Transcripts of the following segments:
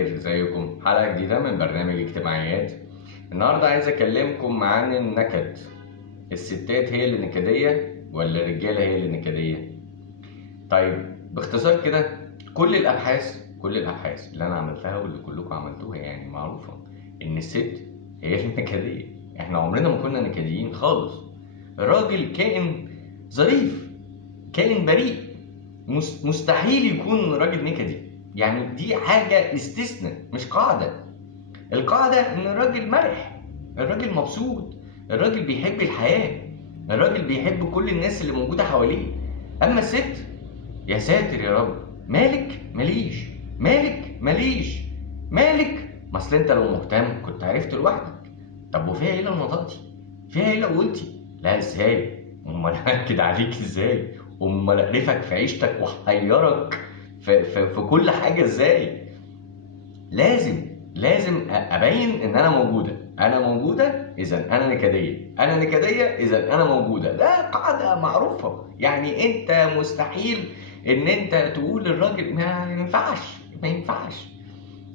الخير، ازيكم؟ حلقة جديدة من برنامج اجتماعيات. النهاردة عايز اكلمكم عن النكد. الستات هي اللي نكدية ولا الرجالة هي اللي نكدية؟ طيب باختصار كده، كل الابحاث اللي انا عملتها واللي كلكم عملتوها يعني معروفة ان الست هي اللي نكدية. احنا عمرنا ما كنا نكديين خالص. الراجل كائن ظريف، كائن بريء، مستحيل يكون راجل نكدي. يعني دي حاجة استثناء مش قاعدة. القاعدة ان الراجل مرح، الراجل مبسوط، الراجل بيحب الحياة، الراجل بيحب كل الناس اللي موجودة حواليه. اما الست، يا ساتر يا رب، مالك ماليش، مالك ماليش، مالك. ما اصل انت لو مهتم كنت عرفت لوحدك. طب وفيها ايه لو نطقتي؟ فيها ايه لو قلتي؟ لا ازاي؟ امال هنكد عليك ازاي؟ امال اقرفك في عيشتك واحيرك في كل حاجه ازاي؟ لازم ابين ان انا موجوده اذا انا نكديه اذا انا موجوده. ده قاعده معروفه. يعني انت مستحيل ان انت تقول للراجل ما ينفعش.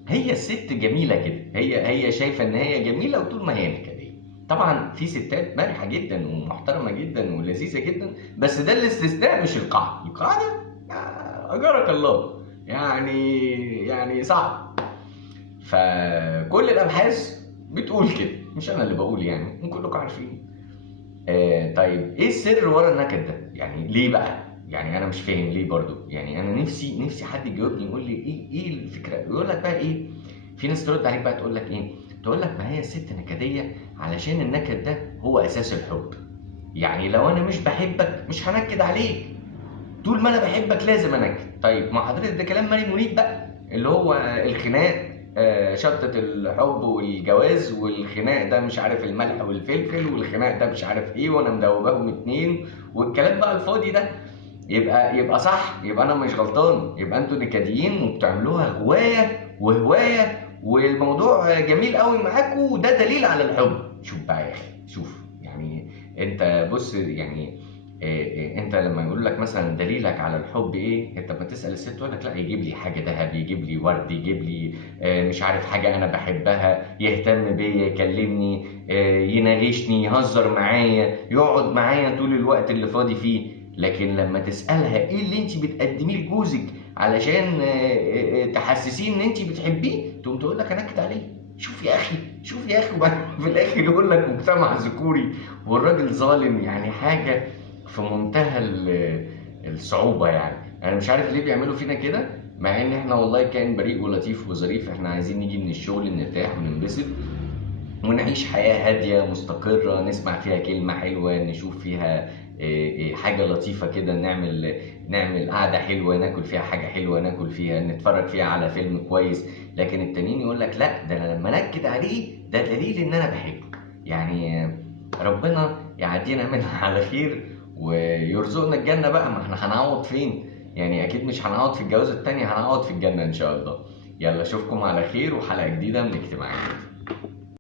هي الست جميله كده، هي شايفه ان هي جميله وطول ما هي نكديه. طبعا في ستات مرحه جدا ومحترمه جدا ولذيذه جدا، بس ده الاستثناء مش القاعده اجرك الله. يعني صعب. فكل الابحاث بتقول كده، مش انا اللي بقول، يعني كلكم عارفين. طيب ايه السر ورا النكد ده؟ يعني ليه بقى؟ يعني انا مش فاهم ليه برضو. يعني انا نفسي حد يجاوبني، يقول لي ايه الفكره. يقول لك بقى ايه؟ في ناس ترد عليك بقى تقول لك ايه؟ تقول لك ما هي الست نكديه علشان النكد ده هو اساس الحب. يعني لو انا مش بحبك مش هنكد عليك، طول ما انا بحبك لازم انكد. طيب ما حضرتك ده كلام ماري منيب بقى، اللي هو الخناق، شطة الحب والجواز، والخناق ده مش عارف الملح والفلفل، والخناق ده مش عارف ايه، وانا مدوباهم اتنين، والكلام بقى الفاضي ده. يبقى صح، يبقى انا مش غلطان، يبقى انتوا نكديين وبتعملوها هوايه والموضوع جميل قوي معاكم، وده دليل على الحب. شوف بقى يا اخي، شوف يعني انت بص، يعني انت لما يقول لك مثلا دليلك على الحب ايه، انت ما تسال الست تقول لك لا يجيب لي حاجه ذهب، يجيب لي ورد، يجيب لي مش عارف حاجه انا بحبها، يهتم بيا، يكلمني، يناغشني، يهزر معايا، يقعد معايا طول الوقت اللي فاضي فيه. لكن لما تسالها ايه اللي انت بتقدميه لجوزك علشان تحسسيه ان انت بتحبيه، تقوم تقول لك انكد عليه. شوف يا اخي، وبعدين في الاخر يقول لك مجتمع ذكوري والراجل ظالم. يعني حاجه في منتهى الصعوبة. يعني أنا مش عارف ليه بيعملوا فينا كده، مع إن إحنا والله كائن بريء ولطيف وظريف. إحنا عايزين نيجي من الشغل نرتاح وننبسط ونعيش حياة هادية مستقرة، نسمع فيها كلمة حلوة، نشوف فيها حاجة لطيفة كده، نعمل قعدة حلوة، ناكل فيها حاجة حلوة، ناكل فيها، نتفرج فيها على فيلم كويس. لكن التانيين يقول لك لا، ده أنا لما نكد عليه ده دليل إن أنا بحبه. يعني ربنا يعدينا منها على خير ويرزقنا الجنة بقى. ما احنا هنعوض فين؟ يعني اكيد مش هنعوض في الجوازة التانية، هنعوض في الجنة ان شاء الله. يلا اشوفكم على خير وحلقة جديدة من اجتماعات.